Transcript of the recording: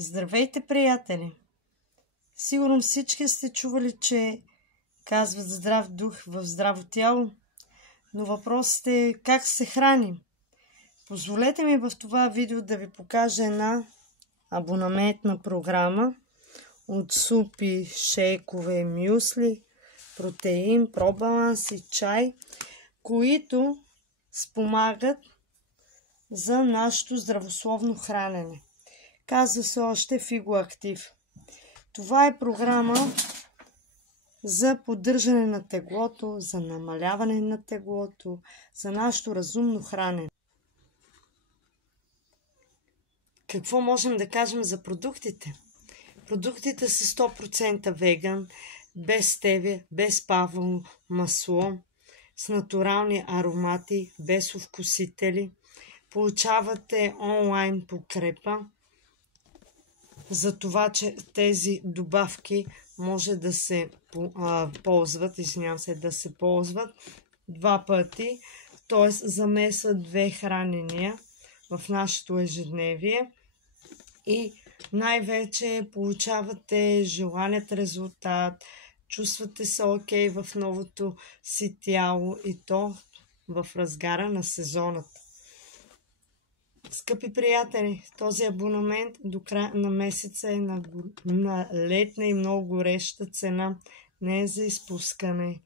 Здравейте, приятели! Сигурно всички сте чували, че казват здрав дух в здраво тяло, но въпросът е как се храним. Позволете ми в това видео да ви покажа една абонаментна програма от супи, шейкове, мюсли, протеин, пробаланс и чай, които спомагат за нашето здравословно хранене. Казва се още Фигоактив. Това е програма за поддържане на теглото, за намаляване на теглото, за нашето разумно хранене. Какво можем да кажем за продуктите? Продуктите са 100% веган, без стевия, без палмово масло, с натурални аромати, без овкусители. Получавате онлайн подкрепа за това, че тези добавки може да се ползват два пъти, т.е. замесват две хранения в нашето ежедневие и най-вече получавате желаният резултат, чувствате се окей в новото си тяло и то в разгара на сезоната. Скъпи приятели, този абонамент до края на месеца е на летна и много гореща цена. Не е за изпускане.